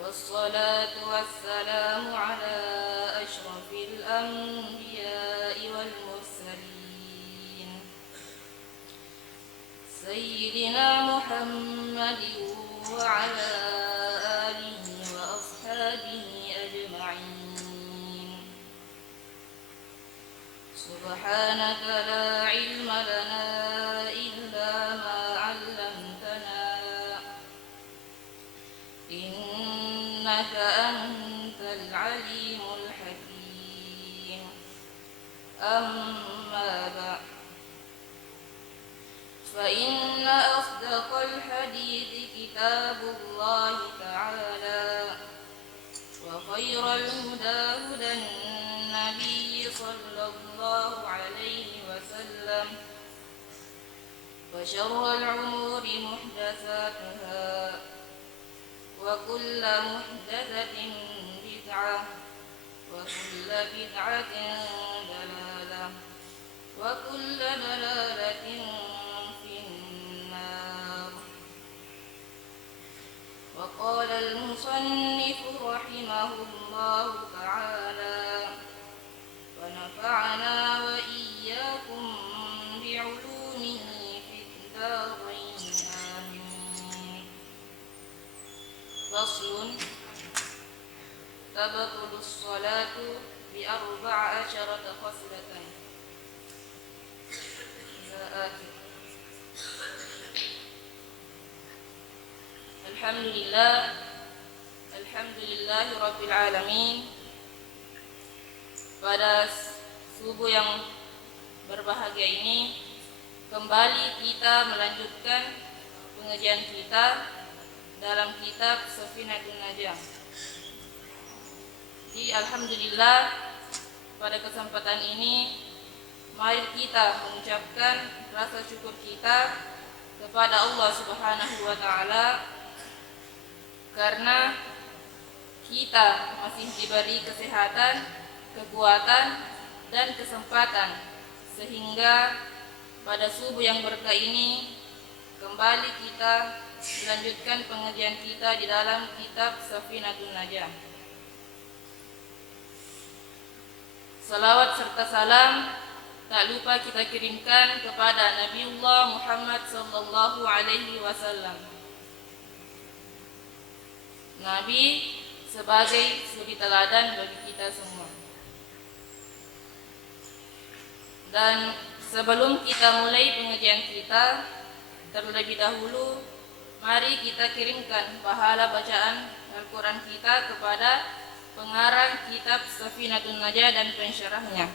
والصلاة والسلام على أشرف الأنبياء والمرسلين سيدنا محمد وعلى آله وأصحابه أجمعين. سبحانك لا علم لنا إلا ما علمتنا إنك أنت العليم الحكيم. أما بعد، فإن أصدق الحديث كتاب الله تعالى، وخير الهدى هدى النبي صلى الله عليه وسلم، وشر الأمور محدثاتها، وكل محدثة بدعة، وكل بدعة ضلالة، وكل ضلالة في النار. وقال المصنف رحمه الله تعالى: ونفعنا وإياكم بعلومه في الدارين آمين. فصل: تبطل الصلاة ب14 خصلة. Alhamdulillah Rabbil Alamin. Pada subuh yang berbahagia ini, kembali kita melanjutkan pengajian kita dalam kitab Safinatun Najah. Alhamdulillah, pada kesempatan ini mari kita mengucapkan rasa syukur kita kepada Allah Subhanahu wa taala karena kita masih diberi kesehatan, kekuatan dan kesempatan sehingga pada subuh yang berkah ini kembali kita melanjutkan pengajian kita di dalam kitab Safinatun Najah. Salawat serta salam tak lupa kita kirimkan kepada Nabiullah Muhammad sallallahu alaihi wasallam. Nabi sebagai suri teladan bagi kita semua. Dan sebelum kita mulai pengajian kita, terlebih dahulu mari kita kirimkan pahala bacaan Al-Quran kita kepada pengarang kitab Safinatun Najah dan pensyarahnya.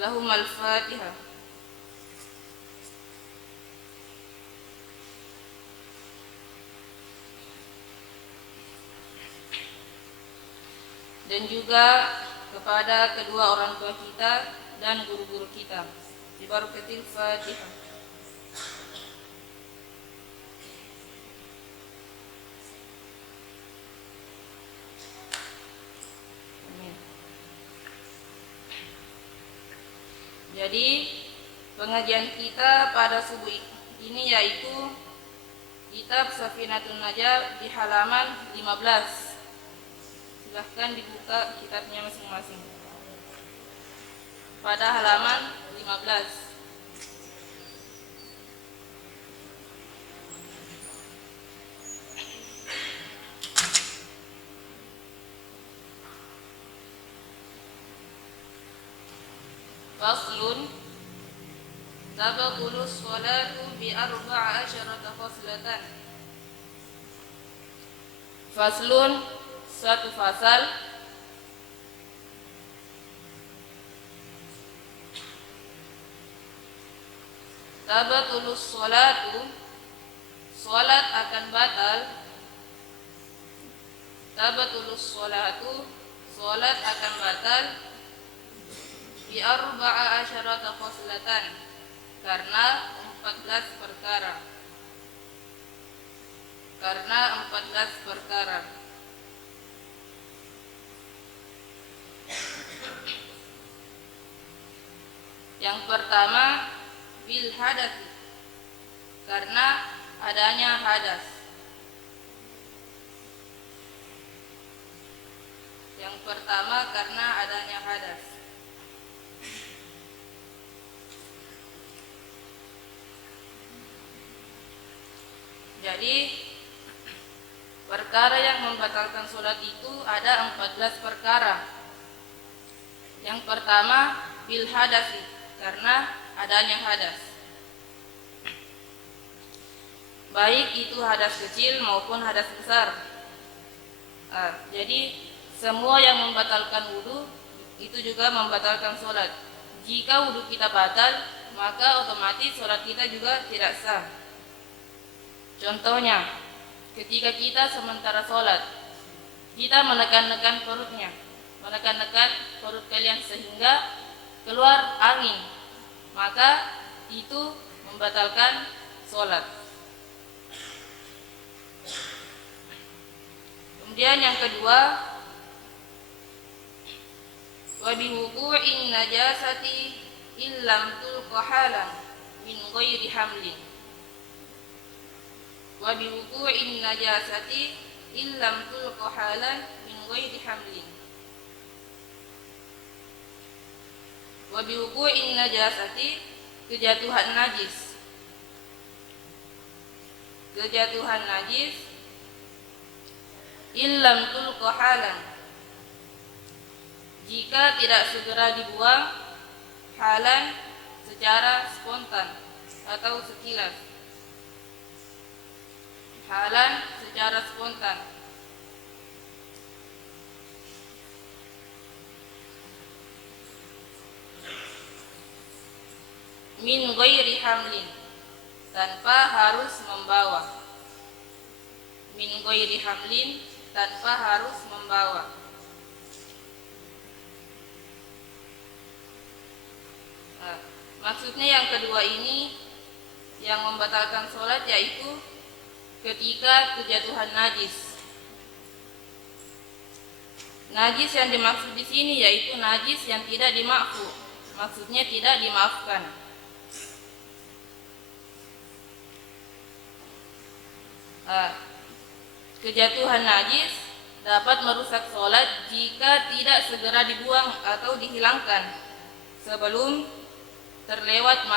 Lahum al-Fatihah. Dan juga kepada kedua orang tua kita dan guru-guru kita. Bibarakatil Fatihah. Amin. Jadi pengajian kita pada subuh ini yaitu kitab Safinatun Najah di halaman 15. Silahkan dibuka kitabnya masing-masing. Pada halaman 15. Faslun: tabaqulu sholatu bi 14 khoslatan. Faslun, suatu fasal. Tabatulus sholatu, sholat akan batal. Tabatulus sholatu, sholat akan batal bi 14 khoslatan, karena 14 perkara. Karena 14 perkara. Yang pertama, bil hadas, karena adanya hadas. Yang pertama karena adanya hadas. Jadi perkara yang membatalkan sholat itu ada 14 perkara. Yang pertama bil hadasi, karena adanya hadas. Baik itu hadas kecil maupun hadas besar. Jadi semua yang membatalkan wudu itu juga membatalkan sholat. Jika wudu kita batal, maka otomatis sholat kita juga tidak sah. Contohnya, ketika kita sementara sholat, kita menekan-nekan perutnya, menekan-nekan perut kalian sehingga keluar angin, maka itu membatalkan sholat. Kemudian yang kedua, wa biwuqu'in najasati illam tulqa halan min ghairi hamlin. Wa biwuqu'in najasati illam tulqa halan min ghairi hamlin. Wa biwuqu'in najasati, kejatuhan najis. Kejatuhan najis illam tulqa halan, jika tidak segera dibuang, halan secara spontan atau sekilas. Halan secara spontan. Min ghairi hamlin, tanpa harus membawa. Min ghairi hamlin, tanpa harus membawa. Maksudnya yang kedua ini yang membatalkan sholat yaitu ketika kejatuhan najis. Najis yang dimaksud di sini yaitu najis yang tidak dimaafkan, maksudnya tidak dimaafkan. Kejatuhan najis dapat merusak sholat jika tidak segera dibuang atau dihilangkan sebelum terlewat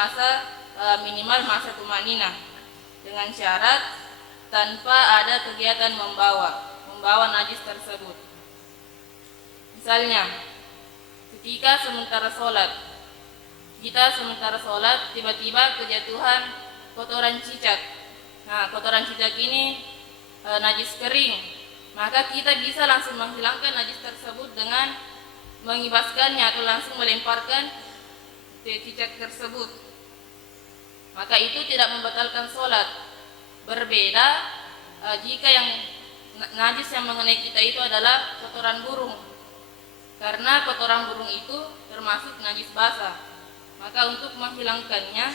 minimal masa tumaninah, dengan syarat tanpa ada kegiatan membawa najis tersebut. Misalnya, ketika kita sementara sholat tiba-tiba kejatuhan kotoran cicak. Kotoran cicak ini najis kering, maka kita bisa langsung menghilangkan najis tersebut dengan mengibaskannya atau langsung melemparkan cicak tersebut. Maka itu tidak membatalkan sholat. Berbeda jika yang najis yang mengenai kita itu adalah kotoran burung, karena kotoran burung itu termasuk najis basah. Maka untuk menghilangkannya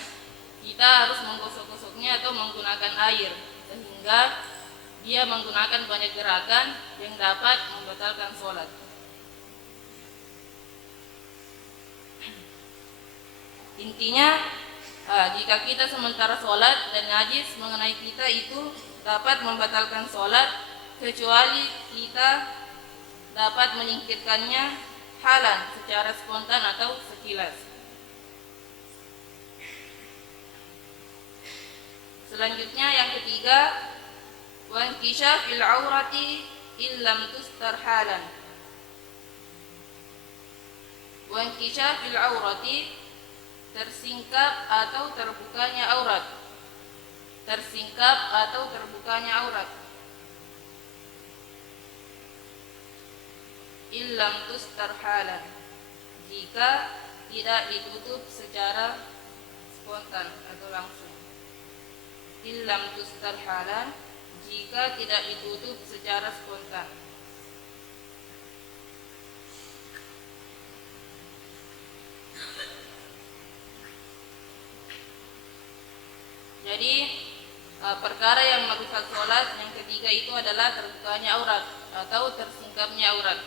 kita harus menggosok-gosoknya atau menggunakan air, sehingga dia menggunakan banyak gerakan yang dapat membatalkan sholat. Intinya, jika kita sementara sholat dan najis mengenai kita itu dapat membatalkan sholat, kecuali kita dapat menyingkirkannya halan secara spontan atau sekilas. Selanjutnya yang ketiga, wa inkishafil aurati illam tustar halan. Wa inkishafil aurati, tersingkap atau terbukanya aurat. Tersingkap atau terbukanya aurat. Illam tustar halan, jika tidak ditutup secara spontan atau langsung. Illam tustar halan, jika tidak ditutup secara spontan. Jadi perkara yang merusak sholat yang ketiga itu adalah terbukanya aurat atau tersingkapnya aurat.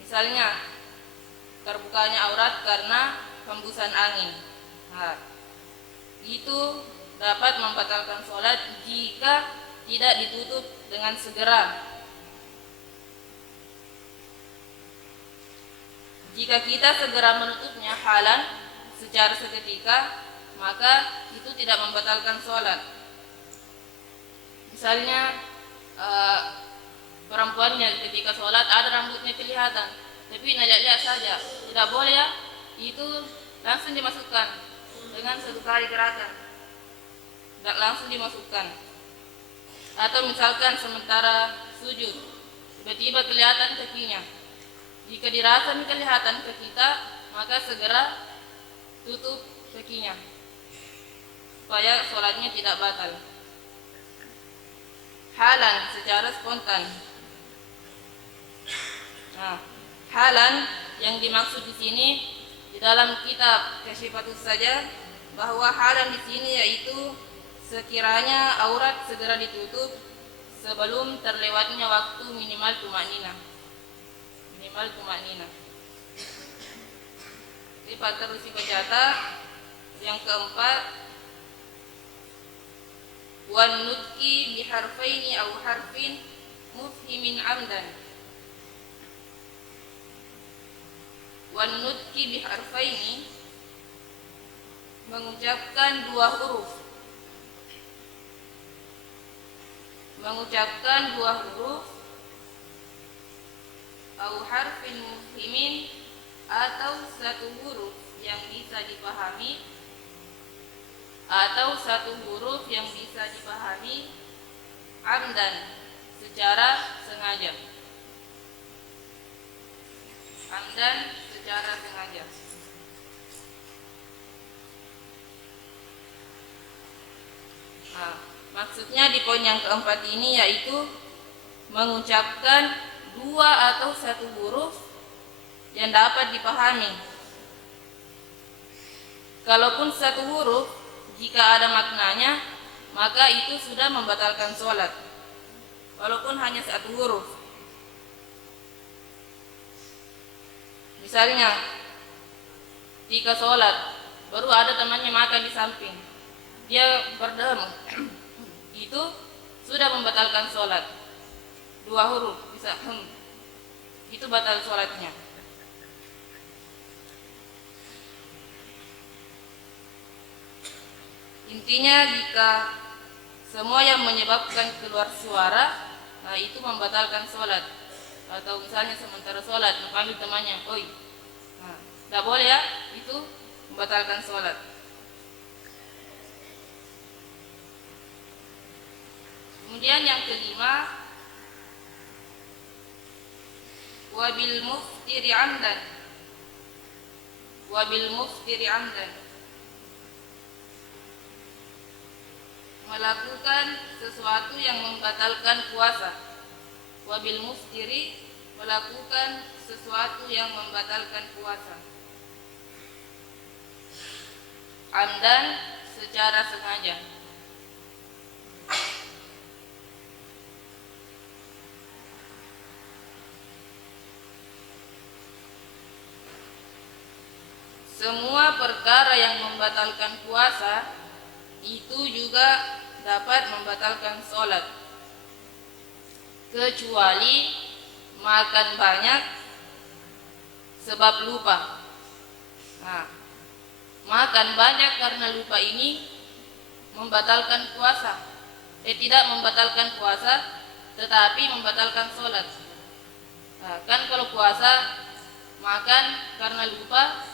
Misalnya terbukanya aurat karena hembusan angin. Itu dapat membatalkan sholat jika tidak ditutup dengan segera. Jika kita segera menutupnya halan secara seketika, maka itu tidak membatalkan sholat. Misalnya perempuannya ketika sholat ada rambutnya kelihatan, tapi lihat-lihat saja, tidak boleh ya, itu langsung dimasukkan dengan satu kali gerakan, tidak langsung dimasukkan. Atau misalkan sementara sujud, tiba-tiba kelihatan kakinya, jika dirasa kelihatan ke kita, maka segera tutup kakinya supaya sholatnya tidak batal. Halan secara spontan. Nah, halan yang dimaksud di sini di dalam kitab Kasyifatus saja, bahwa halan di sini yaitu sekiranya aurat segera ditutup sebelum terlewatnya waktu minimal tumanina. Jadi terus dibaca. Yang keempat, wan nutqi biharfaini aw harfin mufhimin amdan. Wan nutqi biharfaini, mengucapkan dua huruf. Mengucapkan dua huruf, au harfin mufhimin, atau satu huruf yang bisa dipahami, atau satu huruf yang bisa dipahami, amdan secara sengaja. Amdan secara sengaja. Nah, maksudnya di poin yang keempat ini yaitu mengucapkan dua atau satu huruf yang dapat dipahami. Kalaupun satu huruf, jika ada maknanya, maka itu sudah membatalkan sholat. Walaupun hanya satu huruf. Misalnya, jika sholat, baru ada temannya makan di samping, dia berdehem, itu sudah membatalkan sholat. Dua huruf, bisa itu batal sholatnya. Intinya jika semua yang menyebabkan keluar suara, nah itu membatalkan sholat. Atau misalnya sementara sholat memanggil temannya, oi, nah, tidak boleh ya, itu membatalkan sholat. Kemudian yang kelima, wabil muftiri amdan. Wabil muftiri amdan, melakukan sesuatu yang membatalkan puasa. Wabil muftiri, melakukan sesuatu yang membatalkan puasa. Amdan secara sengaja. Semua perkara yang membatalkan puasa itu juga dapat membatalkan sholat, kecuali makan banyak sebab lupa. Nah, makan banyak karena lupa ini membatalkan puasa. Tidak membatalkan puasa, tetapi membatalkan sholat. Nah, kan kalau puasa makan karena lupa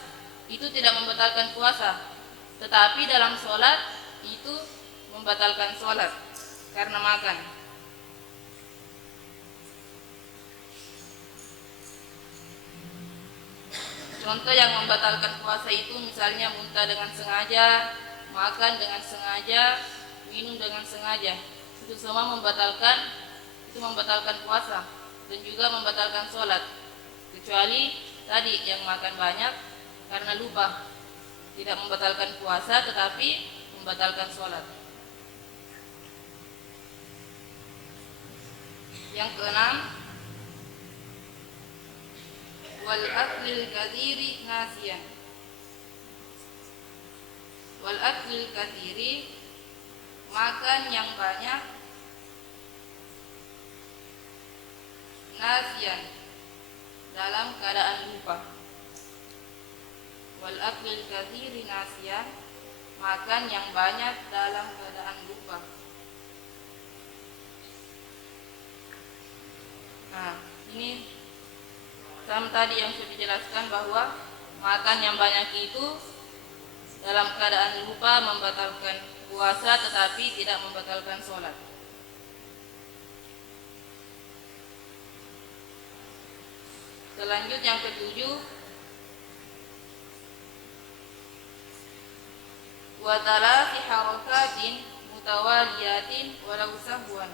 itu tidak membatalkan puasa, tetapi dalam sholat itu membatalkan sholat karena makan. Contoh yang membatalkan puasa itu misalnya muntah dengan sengaja, makan dengan sengaja, minum dengan sengaja. Itu semua membatalkan puasa dan juga membatalkan sholat. Kecuali tadi yang makan banyak karena lupa, tidak membatalkan puasa tetapi membatalkan sholat. Yang keenam, wal aklil katsiri nasiyan. Wal aklil katsiri, makan yang banyak, nasiyan, dalam keadaan lupa. wal aklil katsiri nasiyan, makan yang banyak dalam keadaan lupa. Nah, ini sama tadi yang sudah dijelaskan bahwa makan yang banyak itu dalam keadaan lupa membatalkan puasa tetapi tidak membatalkan sholat. Selanjut yang ketujuh, wa thalathi harakatin mutawaliyatin walau sahwan.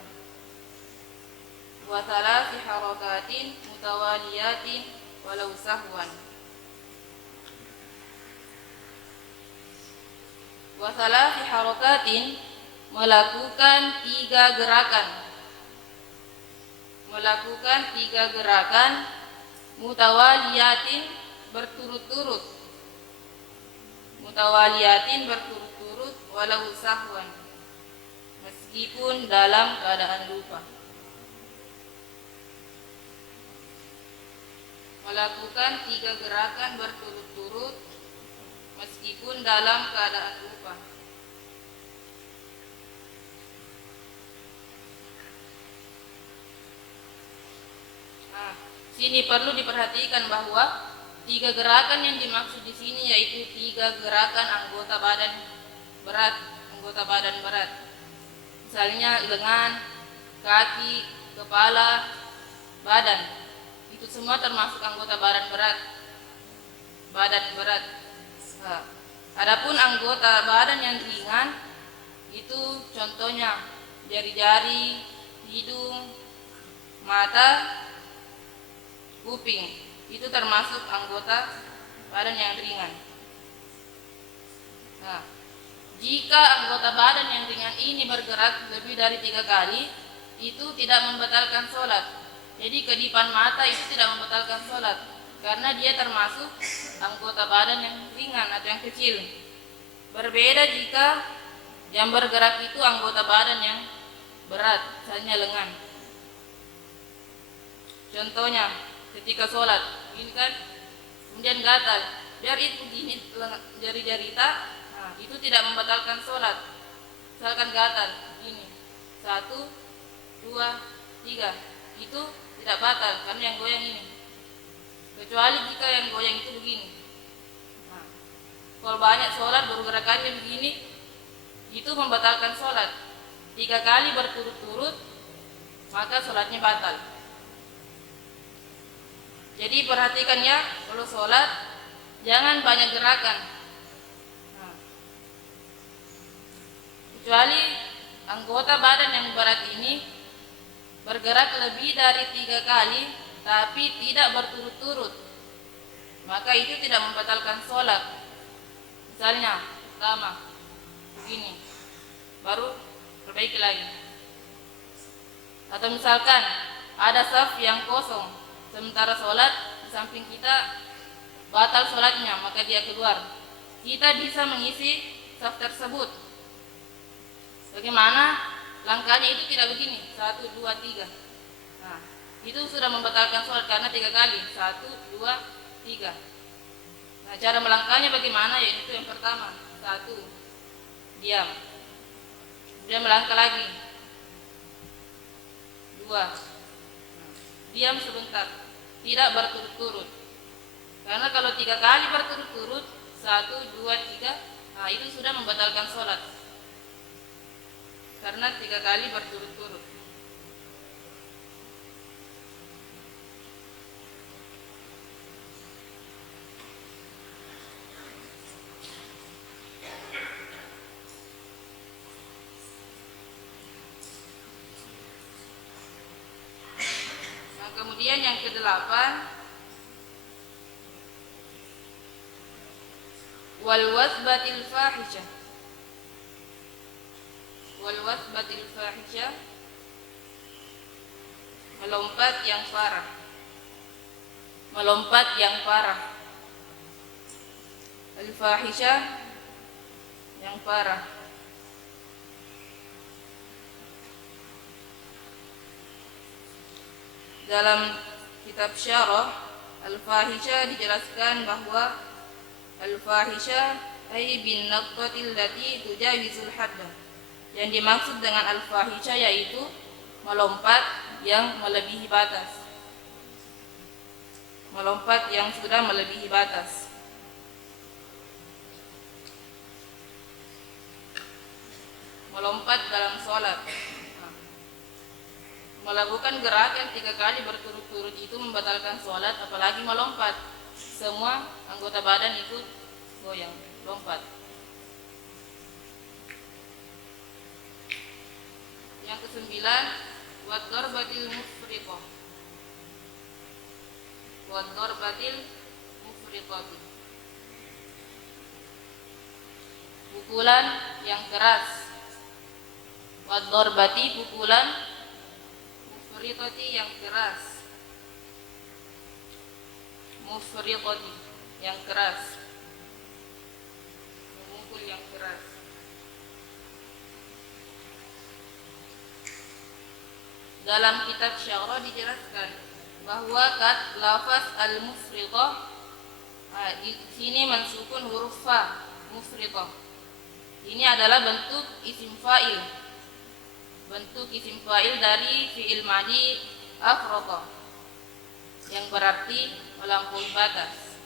Wa thalathi harakatin mutawaliyatin walau sahwan. Wa thalathi harakatin, melakukan 3 gerakan. Melakukan 3 gerakan mutawaliyatin, berturut-turut. Mutawaliyatin, berturut-turut, walau sahwan, meskipun dalam keadaan lupa. Melakukan 3 gerakan berturut-turut meskipun dalam keadaan lupa. Nah, sini perlu diperhatikan bahwa 3 gerakan yang dimaksud di sini yaitu 3 gerakan anggota badan berat. Misalnya lengan, kaki, kepala, badan. Itu semua termasuk anggota badan berat. Nah, adapun anggota badan yang ringan itu contohnya jari-jari, hidung, mata, kuping. Itu termasuk anggota badan yang ringan. Nah, jika anggota badan yang ringan ini bergerak lebih dari 3 kali, itu tidak membatalkan sholat. Jadi kedipan mata itu tidak membatalkan sholat, karena dia termasuk anggota badan yang ringan atau yang kecil. Berbeda jika yang bergerak itu anggota badan yang berat, misalnya lengan. Contohnya ketika sholat, ini kan kemudian gatal, biar itu begini jari-jari itu tidak membatalkan sholat. Misalkan gatal, ini 1, 2, 3, itu tidak batal karena yang goyang ini. Kecuali jika yang goyang itu begini. Nah, kalau banyak sholat baru gerakannya begini, itu membatalkan sholat. 3 kali berturut-turut, maka sholatnya batal. Jadi perhatikan ya, kalau sholat jangan banyak gerakan. Nah, kecuali anggota badan yang berat ini bergerak lebih dari 3 kali tapi tidak berturut-turut, maka itu tidak membatalkan sholat. Misalnya pertama begini, baru perbaiki lagi. Atau misalkan ada saf yang kosong sementara sholat di samping kita batal sholatnya, maka dia keluar. Kita bisa mengisi saf tersebut. Bagaimana? Langkahnya itu tidak begini, 1, 2, 3. Nah, itu sudah membatalkan sholat karena 3 kali, 1, 2, 3. Nah, cara melangkahnya bagaimana? Yaitu yang pertama, 1, diam. Kemudian melangkah lagi, 2, diam sebentar, tidak berturut-turut. Karena kalau 3 kali berturut-turut, 1, 2, 3, nah itu sudah membatalkan sholat. Karena 3 kali berturut-turut. Nah, kemudian yang ke-8, wal wasbatil fahisyah. Wal wasbatil fahisyah, melompat yang parah. Melompat yang parah. Al fahisyah, yang parah. Dalam kitab Syarah Al-Fahisyah dijelaskan bahwa Al-fahisha ay bin naqtatil lati tujawizul hadda. Yang dimaksud dengan al-fahisha yaitu melompat yang melebihi batas. Melompat yang sudah melebihi batas. Melompat dalam sholat. Melakukan gerakan 3 kali berturut-turut itu membatalkan sholat, apalagi melompat. Semua anggota badan itu goyang, lompat. Yang ke-9, wad-darbatil mufriqah. Wad-darbatil mufriqah. Pukulan yang keras. Wad-darbati pukulan, mufriqati yang keras. Mufriqati yang keras. Memukul yang keras. Dalam kitab Syarah dijelaskan bahwa lafaz al-mufriqah di sini mensukun huruf fa, mufriqah. Ini adalah bentuk isim fa'il. Bentuk isim fa'il dari fi'il madi afraqa, yang berarti melampaui batas.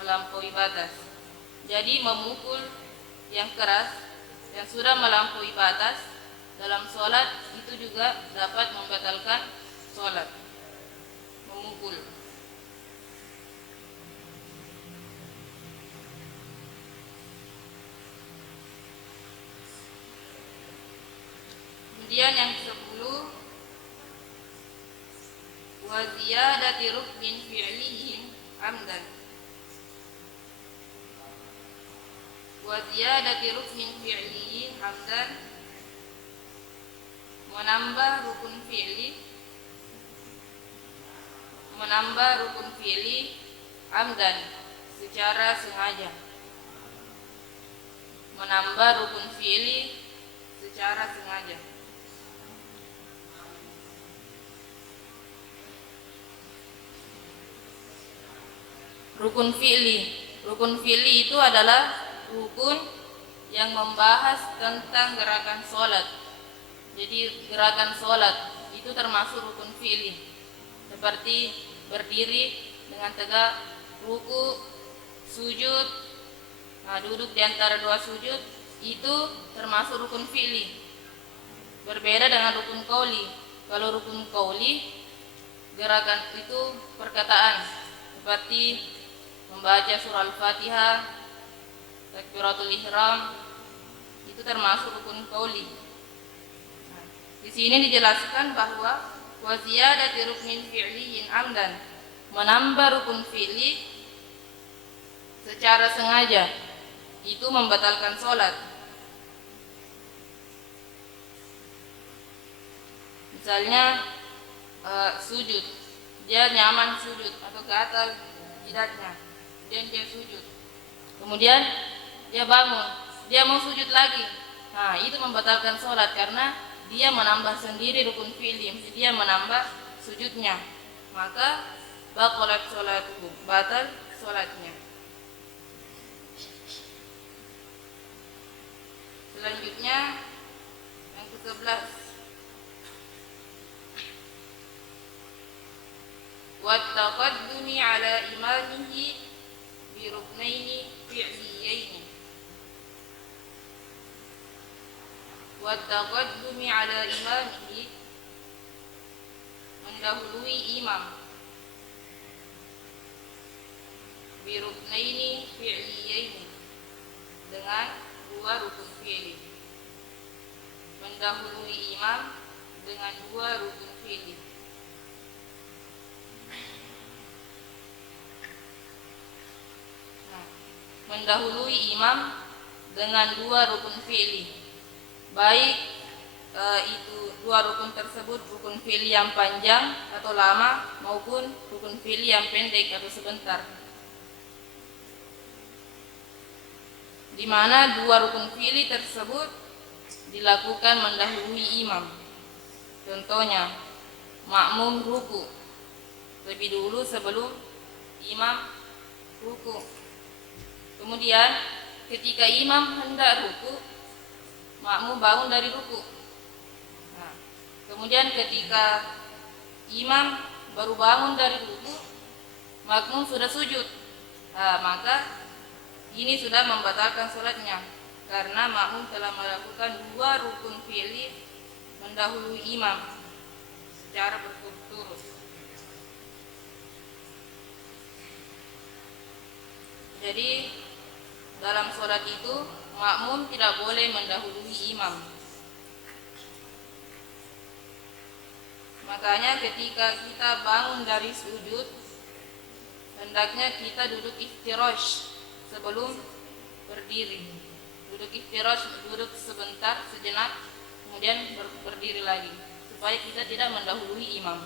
Melampaui batas. Jadi memukul yang keras yang sudah melampaui batas dalam sholat itu juga dapat membatalkan sholat. Memukul. Kemudian yang ke-10, wa ziyadati ruknin fi'lihim amdan. Wa ziyadati ruknin fi'lihim amdan, menambah rukun fi'li amdan secara sengaja. Menambah rukun fi'li secara sengaja. Rukun fi'li itu adalah rukun yang membahas tentang gerakan sholat. Jadi gerakan sholat itu termasuk rukun fi'li, seperti berdiri dengan tegak, ruku, sujud, duduk di antara 2 sujud, itu termasuk rukun fi'li. Berbeda dengan rukun qauli. Kalau rukun qauli, gerakan itu perkataan, seperti membaca surah Al-Fatihah, takbiratul ihram, itu termasuk rukun qauli. Di sini dijelaskan bahwa wa ziyadati ruknin fi'liyin amdan, menambah rukun fi'li secara sengaja, itu membatalkan sholat. Misalnya sujud, dia nyaman sujud atau gatal jidatnya, dan dia sujud. Kemudian dia bangun, dia mau sujud lagi. Itu membatalkan sholat karena dia menambah sendiri rukun fi'li, dia menambah sujudnya. Maka batalat sholatuhu, batal sholatnya. Selanjutnya yang ke-11, wattaqaddumi ala imamihi bi ruknaini fi'liyaini. Wattaqaddumi ala imamihi, mendahului imam, bi ruknaini fi'liyaini, dengan 2 rukun fi'li. Mendahului imam dengan 2 rukun fi'li. Mendahului imam dengan 2 rukun fi'li, baik itu 2 rukun tersebut rukun fi'li yang panjang atau lama, maupun rukun fi'li yang pendek atau sebentar. Di mana 2 rukun fi'li tersebut dilakukan mendahului imam. Contohnya, makmum ruku lebih dulu sebelum imam ruku. Kemudian ketika imam hendak ruku, makmum bangun dari ruku. Nah, kemudian ketika imam baru bangun dari ruku, makmum sudah sujud. Nah, maka ini sudah membatalkan sholatnya karena makmum telah melakukan 2 rukun fi'li mendahului imam secara berturut-turut. Jadi dalam sholat itu makmum tidak boleh mendahului imam. Makanya ketika kita bangun dari sujud, hendaknya kita duduk iftirash sebelum berdiri. Duduk iftirash, duduk sebentar, sejenak, kemudian berdiri lagi, supaya kita tidak mendahului imam.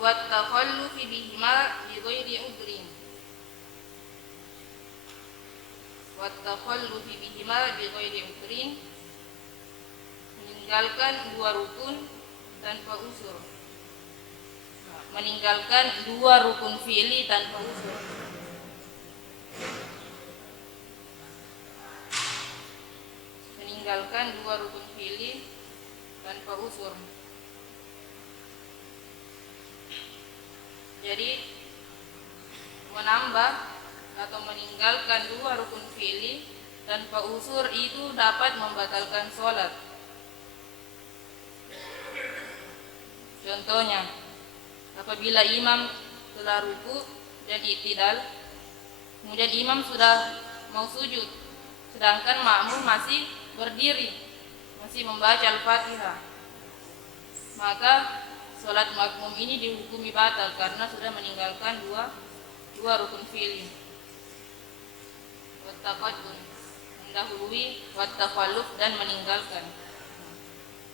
Wat-takhallufi bihima bi ghairi udhrin. Wat-takhallufi bihima bi ghairi udhrin, meninggalkan 2 rukun tanpa uzur. Meninggalkan 2 rukun fi'li tanpa uzur. Meninggalkan 2 rukun fi'li tanpa uzur. Jadi menambah atau meninggalkan 2 rukun fi'li tanpa uzur itu dapat membatalkan sholat. Contohnya, apabila imam telah ruku dan i'tidal, kemudian imam sudah mau sujud, sedangkan makmum masih berdiri, masih membaca Al-Fatihah, maka sholat makmum ini dihukumi batal karena sudah meninggalkan dua rukun fi'li. Wattaqaddum, mendahului, wattakhalluf, dan meninggalkan.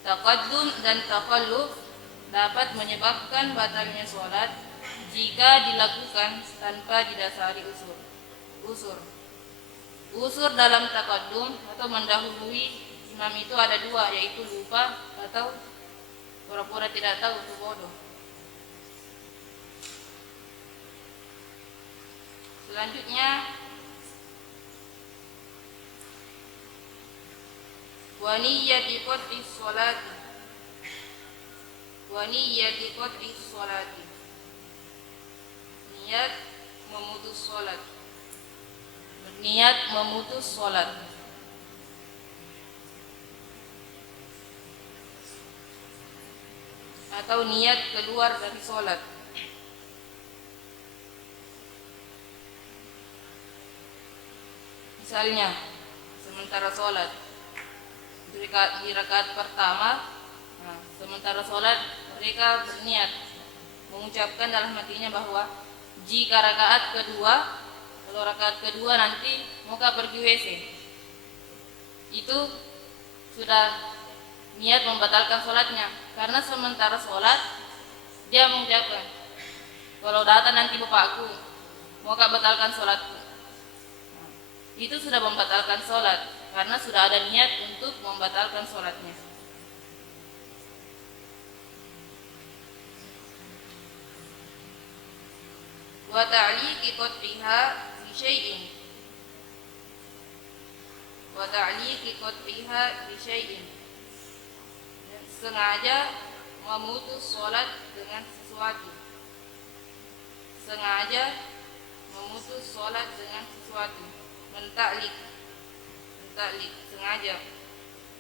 Taqaddum dan takhalluf dapat menyebabkan batalnya sholat jika dilakukan tanpa didasari uzur. Uzur dalam taqaddum atau mendahului imam itu ada 2, yaitu lupa atau pura-pura tidak tahu atau bodoh. Selanjutnya, wa niyyati qat'i sholati. Wa niyyati qat'i sholati. Niat memutus sholat. Berniat memutus sholat. Atau niat keluar dari sholat. Misalnya, sementara sholat di rakaat pertama, sementara sholat mereka berniat mengucapkan dalam hatinya bahwa jika rakaat kedua, kalau rakaat kedua nanti muka pergi WC, itu sudah niat membatalkan sholatnya, karena sementara sholat dia mengucapkan, kalau datang nanti bapakku muka batalkan sholatku. Itu sudah membatalkan sholat karena sudah ada niat untuk membatalkan sholatnya. Wa ta'liqi qadriha bi syai'in. Wa ta'liqi qadriha bi syai'in. Sengaja memutus sholat dengan sesuatu. Sengaja memutus sholat dengan sesuatu. Mentaklik, sengaja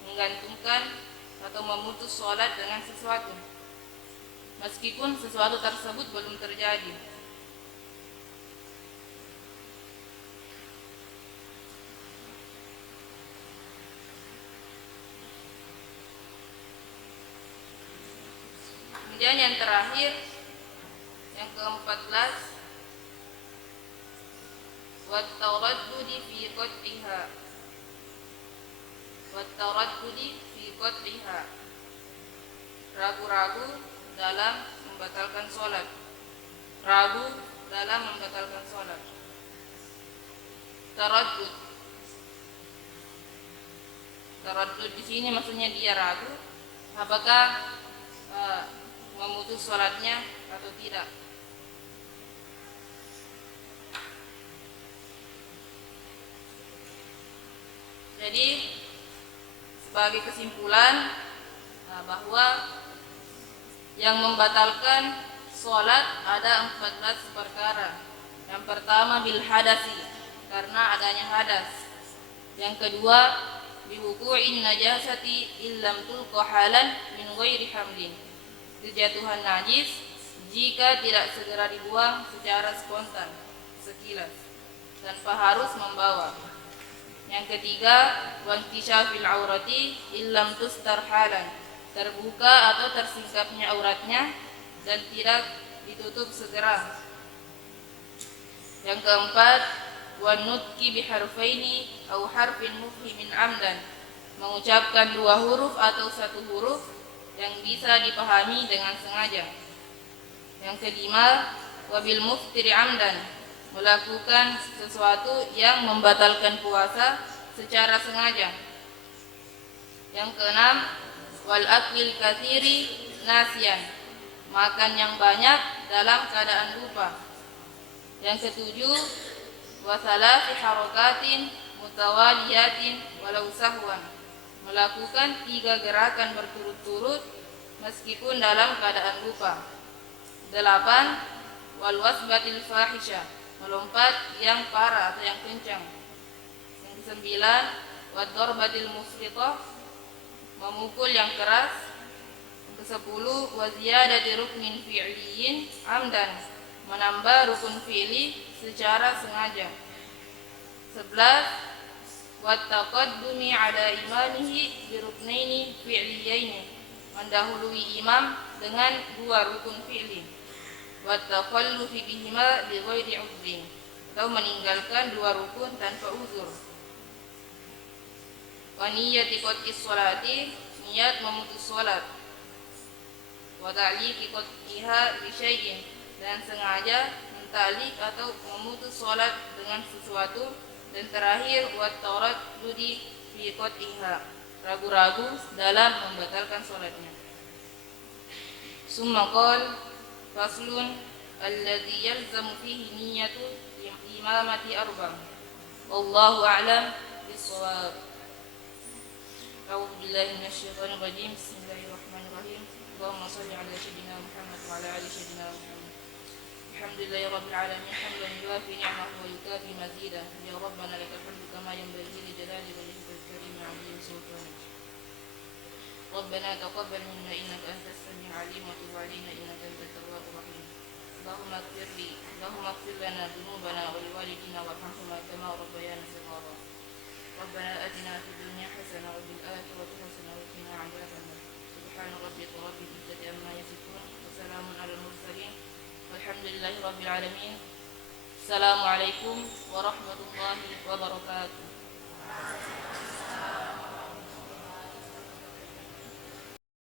menggantungkan atau memutus sholat dengan sesuatu, meskipun sesuatu tersebut belum terjadi. Kemudian yang terakhir, yang ke-14, wat-taraddudi fi qadriha. Wat-taraddudi fi qadriha. Ragu-ragu dalam membatalkan sholat. Ragu dalam membatalkan sholat. Taraddud. Taraddud di sini maksudnya dia ragu apakah memutus sholatnya atau tidak. Jadi sebagai kesimpulan bahwa yang membatalkan sholat ada 14 perkara. Yang pertama bil hadasi, karena adanya hadas. Yang kedua biwuqu'in najasati illam tulqa halan min ghairi hamlin, kejatuhan najis jika tidak segera dibuang secara spontan, sekilas, tanpa harus membawa. Yang ketiga wantisyafil aurati illam tustar halan, terbuka atau tersingkapnya auratnya dan tidak ditutup segera. Yang keempat wanutki biharfaini au harfin mufhimin amdan, mengucapkan 2 huruf atau 1 huruf yang bisa dipahami dengan sengaja. Yang kelima wabil muftiri amdan, melakukan sesuatu yang membatalkan puasa secara sengaja. Yang keenam wal aklil katsiri nasian, makan yang banyak dalam keadaan lupa. Yang ketujuh wa thalathi harakatin mutawaliyatin walau sahwan, melakukan 3 gerakan berturut-turut meskipun dalam keadaan lupa. 8 wal wasbatil fahisha, melompat yang parah atau yang kencang. Yang ke-9 wad darbatil mufritah, memukul yang keras. Yang ke-10 wa ziyadati ruknin fi'liyin amdan, menambah rukun fi'li secara sengaja. 11 wat taqaddumi ala imamihi bi ruknaini fi'liyaini, mendahului imam dengan 2 rukun fi'li. Wat takhallufi bihima li ghairi udhrin, atau meninggalkan 2 rukun tanpa uzur. Wa niyyati qat'is sholati, niat memutus salat. Wa ta'liqi qat'iha bi syai'in, dan sengaja mentalik atau memutus sholat dengan sesuatu. Dan terakhir wat taraddudi fi qat'iha, ragu-ragu dalam membatalkan sholatnya. Summa qala faslun alladhi yalzamu fihi niyyatu imamati arba', wallahu a'lam bis-shawab. A'udzu billahi minasyaitonir rajim. Bismillahirrahmanirrahim. Allahumma shalli ala sayyidina Muhammad wa ala ali sayyidina Muhammad. Alhamdulillahi rabbil alamin, hamdan yuwafi ni'amahu wa yukafi mazidah. Ya rabbana lakal hamdu kama yanbaghi li jalali wajhikal karim 'azim sultanik. Rabbana taqabbal minna innaka antas samiul 'alim wa tub 'alaina innaka antat tawwabur rahim. Allahumma ighfir lana dhunubana wa liwalidina warhamhuma kama rabbayana shighara. Rabbana atina fid dunya hasanah wa fil akhirati hasanah wa qina 'adzabannar. Subhana rabbika rabbil izzati amma yasifun wa salamun 'alal mursalin walhamdulillahi rabbil alamin. Assalamualaikum warahmatullahi wabarakatuh.